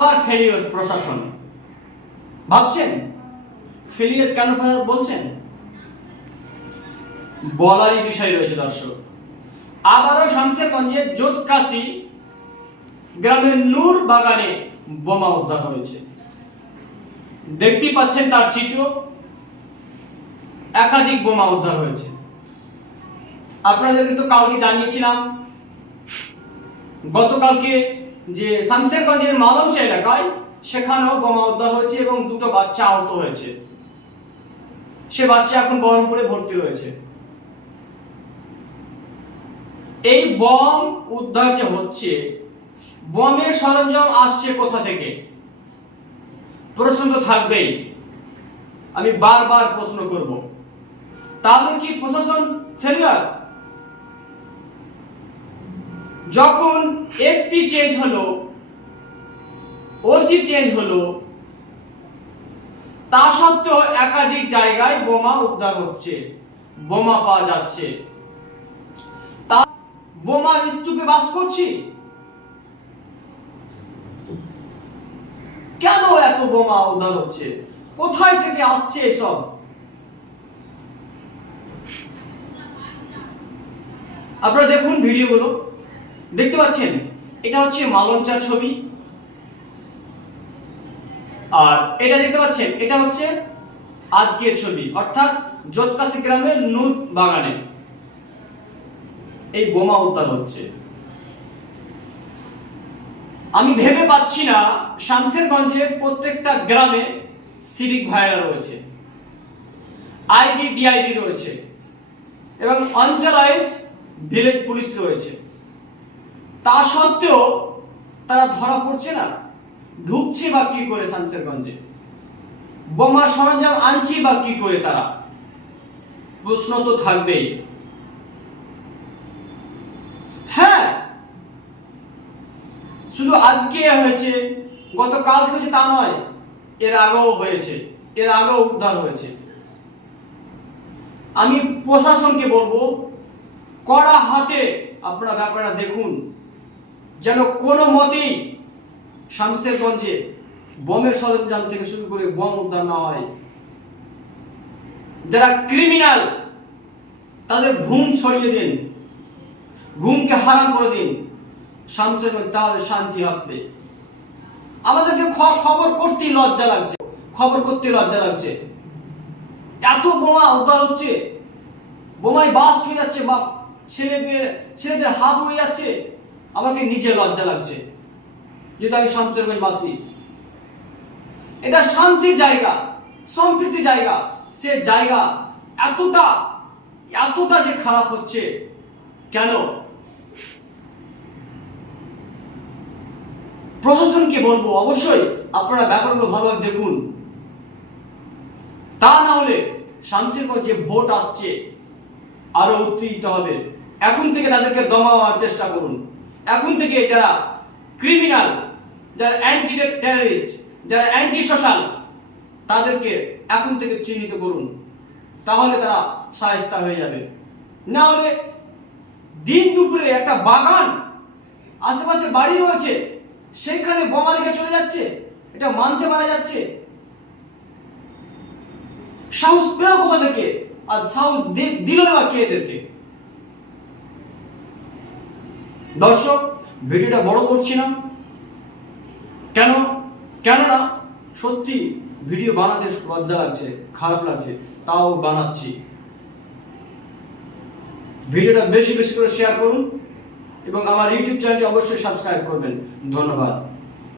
আবার ফেলিওর প্রশাসন। ভাবছেন? ফেলিওর কেন বলছেন? বলারই বিষয় রয়েছে দর্শক। আবারও জোৎকাশি গ্রামের নূর বাগানে বোমা উদ্ধার হয়েছে। দেখতেই পাচ্ছেন তার চিত্র। একাধিক বোমা উদ্ধার হয়েছে। আপনাদেরকে তো কালকে জানিয়েছিলাম। গতকালকে যে শামসেরগঞ্জের মালঞ্চ এলাকায় সেখানেও বোমা উদ্ধার হয়েছে এবং দুটো বাচ্চা আহত হয়েছে। সে বাচ্চা এখন বহরমপুরে ভর্তি রয়েছে। এই বম উদ্ধার যে হচ্ছে, বমের সরঞ্জাম আসছে কোথা থেকে? প্রশ্ন তো থাকবেই। আমি বারবার প্রশ্ন করব। তাহলে কি প্রশাসন ফেলিয়ার যখন এসপি চেঞ্জ হলো ওসি চেঞ্জ হলো, তা সত্ত্বেও একাধিক জায়গায় বোমা উদ্ধার হচ্ছে, বোমা পাওয়া যাচ্ছে। তা বোমার স্তূপে বাস করছি? কেন এত বোমা উদ্ধার হচ্ছে? কোথায় থেকে আসছে এসব? আপনারা দেখুন ভিডিওগুলো। দেখতে পাচ্ছেন? এটা হচ্ছে মালঞ্চার ছবি। আর এটা দেখতে পাচ্ছেন? এটা হচ্ছে আজকের ছবি। অর্থাৎ জোৎকাশি গ্রামের নূর বাগানে। এই বোমা উদ্ধার হচ্ছে। আমি ভেবে পাচ্ছি না, শামসেরগঞ্জের প্রত্যেকটা গ্রামে সিভিক ভাইরা রয়েছে। আইডি, ডিআইডি রয়েছে। এবং অঞ্চলাইজ ভিলেজ পুলিশ রয়েছে। তা সত্ত্বেও তারা ধরা পড়ছে না। ঢুকছে বা কি করে শামসেরগঞ্জে? বোমা সরঞ্জাম আনছি বা কি করে তারা? প্রশ্ন তো থাকবেই। হ্যাঁ শুধু আজকে হয়েছে, গতকাল হয়েছে তা নয়, এর আগেও হয়েছে, এর আগেও উদ্ধার হয়েছে। আমি প্রশাসনকে বলব, কড়া হাতে আপনারা ব্যাপারটা দেখুন। যেন কোনো মতেই শামসেরগঞ্জে বোমের সরঞ্জাম থেকে শুরু করে বোম উদ্ধার না হয়। যারা ক্রিমিনাল তাদের ঘুম ছড়িয়ে দিন, ঘুমকে হারাম করে দিন, শামসেরগঞ্জ তাহলে শান্তি আসবে। আমাদেরকে খবর করতে লজ্জা লাগছে, খবর করতে লজ্জা লাগছে। এত বোমা উদ্ধার হচ্ছে, বোমায় বাস্ট হয়ে যাচ্ছে, বা ছেলে মেয়ে- ছেলেদের হাত হয়ে যাচ্ছে। আমাকে নিজে লজ্জা লাগছে। যেহেতু আমি শামসেরগঞ্জ বাসী। এটা শান্তির জায়গা সম্প্রীতি জায়গা। সে জায়গা এতটা এতটা যে খারাপ হচ্ছে, কেন? প্রশাসনকে বলব, অবশ্যই আপনারা ব্যাপারগুলো ভালোভাবে দেখুন। তা না হলে শামসেরগঞ্জ যে ভোট আসছে, আরও উত্তেজিত হবে। এখন থেকে তাদেরকে দমাবার চেষ্টা করুন। এখন থেকে যারা ক্রিমিনাল যারা অ্যান্টি টেররিস্ট যারা অ্যান্টি সোশ্যাল তাদেরকে এখন থেকে চিহ্নিত করুন। তাহলে তারা সাহেস্তা হয়ে যাবে। না হলে দিন দুপুরে একটা বাগান আশেপাশে বাড়ি রয়েছে, সেখানে বোমা রেখে চলে যাচ্ছে, এটা মানতে পারা যাচ্ছে। সাহস পেল কোথা থেকে? আর সাহস দিল বা কে এদেরকে? দর্শক, ভিডিওটা বড় করছি না। কেন? কেন না সত্যি ভিডিও বানাতে লজ্জা লাগছে, খারাপ লাগছে, তাও বানাচ্ছি। ভিডিওটা বেশি বেশি করে শেয়ার করুন এবং আমার ইউটিউব চ্যানেলটি অবশ্যই সাবস্ক্রাইব করবেন। ধন্যবাদ।